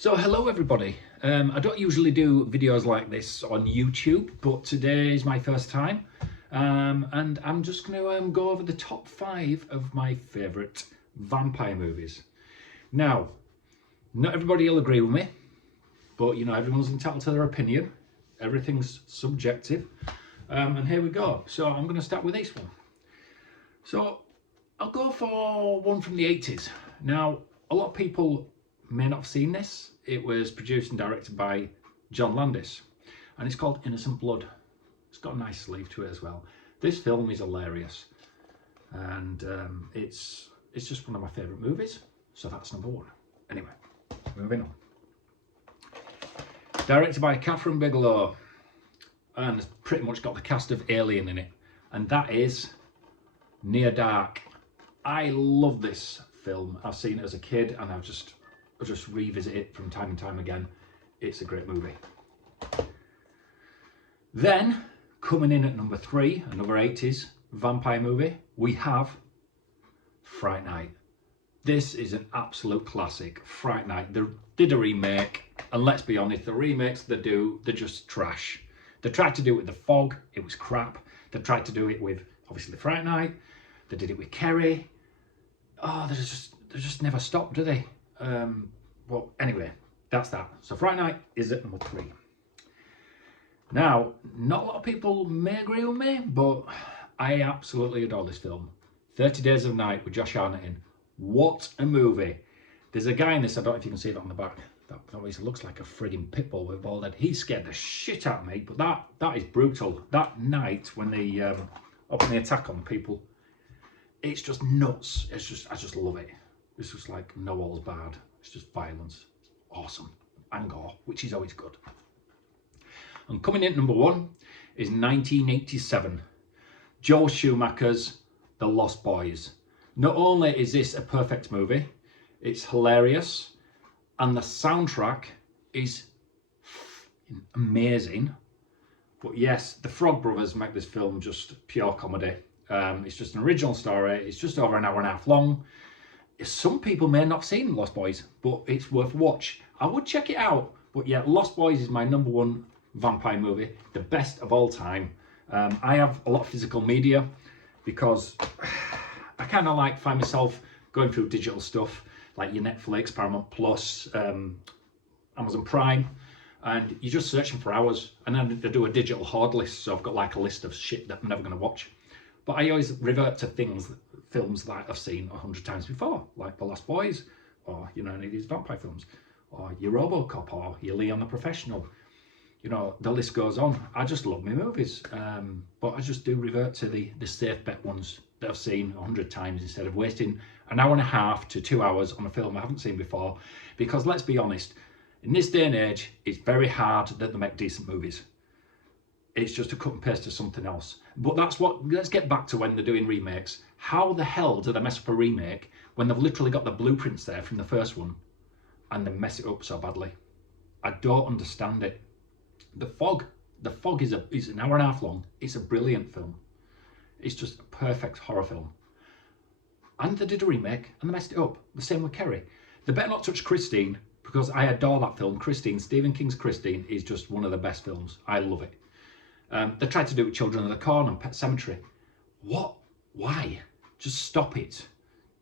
So hello everybody, I don't usually do videos like this on YouTube, but today is my first time and I'm just going to go over the top 5 of my favourite vampire movies. Now, not everybody will agree with me, but you know, everyone's entitled to their opinion, everything's subjective, and here we go. So I'm going to start with this one. So I'll go for one from the 80s. Now, a lot of people may not have seen this. It was produced and directed by John Landis, and it's called Innocent Blood. It's got a nice sleeve to it as well. This film is hilarious, and it's just one of my favourite movies, so that's number 1. Anyway, moving on. Directed by Catherine Bigelow, and it's pretty much got the cast of Alien in it, and that is Near Dark. I love this film. I've seen it as a kid, and I'll just revisit it from time and time again. It's a great movie. Then, coming in at number 3, another 80s vampire movie, we have Fright Night. This is an absolute classic. Fright Night. They did a remake, and let's be honest, the remakes they do, they're just trash. They tried to do it with The Fog, it was crap. They tried to do it with, obviously, Fright Night. They did it with Kerry. Oh, they just never stop, do they? Well, anyway, that's that. So Fright Night is at number 3. Now, not a lot of people may agree with me, but I absolutely adore this film. 30 Days of Night with Josh Hartnett in. What a movie. There's a guy in this, I don't know if you can see it on the back, that always looks like a frigging pit bull with a bald head. He scared the shit out of me, but that is brutal. That night when they open the attack on people, it's just nuts. I just love it. It's just like no holds barred. It's just violence. Awesome. And gore, which is always good. And coming in at number 1 is 1987. Joel Schumacher's The Lost Boys. Not only is this a perfect movie, it's hilarious, and the soundtrack is amazing. But yes, the Frog Brothers make this film just pure comedy. It's just an original story. It's just over an hour and a half long. Some people may not have seen Lost Boys, but it's worth a watch. I would check it out, but yeah, Lost Boys is my number 1 vampire movie, the best of all time. I have a lot of physical media because I kind of like find myself going through digital stuff like your Netflix, Paramount Plus, Amazon Prime, and you're just searching for hours, and then I do a digital hoard list, so I've got like a list of shit that I'm never going to watch. But I always revert to films that I've seen 100 times before, like The Lost Boys, or, you know, any of these vampire films, or your RoboCop, or your Leon the Professional. You know, the list goes on. I just love my movies, but I just do revert to the safe bet ones that I've seen 100 times instead of wasting an hour and a half to 2 hours on a film I haven't seen before. Because let's be honest, in this day and age, it's very hard that they make decent movies. It's just a cut and paste to something else. But let's get back to when they're doing remakes. How the hell do they mess up a remake when they've literally got the blueprints there from the first one and they mess it up so badly? I don't understand it. The Fog is an hour and a half long. It's a brilliant film. It's just a perfect horror film. And they did a remake and they messed it up. The same with Kerry. They better not touch Christine, because I adore that film. Christine, Stephen King's Christine, is just one of the best films. I love it. They tried to do it with Children of the Corn and Pet Sematary. What? Why? Just stop it.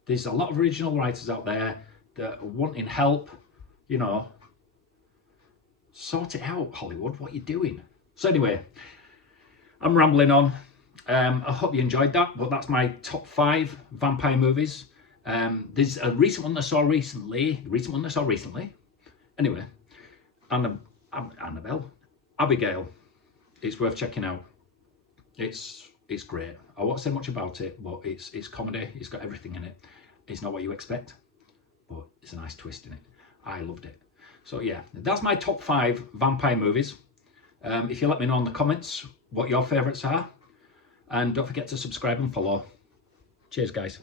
There's a lot of original writers out there that are wanting help. You know, sort it out, Hollywood. What are you doing? So anyway, I'm rambling on. I hope you enjoyed that, but that's my top 5 vampire movies. There's a recent one I saw recently. Anyway, Annabelle, Abigail. It's worth checking out. It's great. I won't say much about it, but it's comedy. It's got everything in it. It's not what you expect, but it's a nice twist in it. I loved it. So yeah, that's my top 5 vampire movies. If you let me know in the comments what your favourites are, and don't forget to subscribe and follow. Cheers, guys.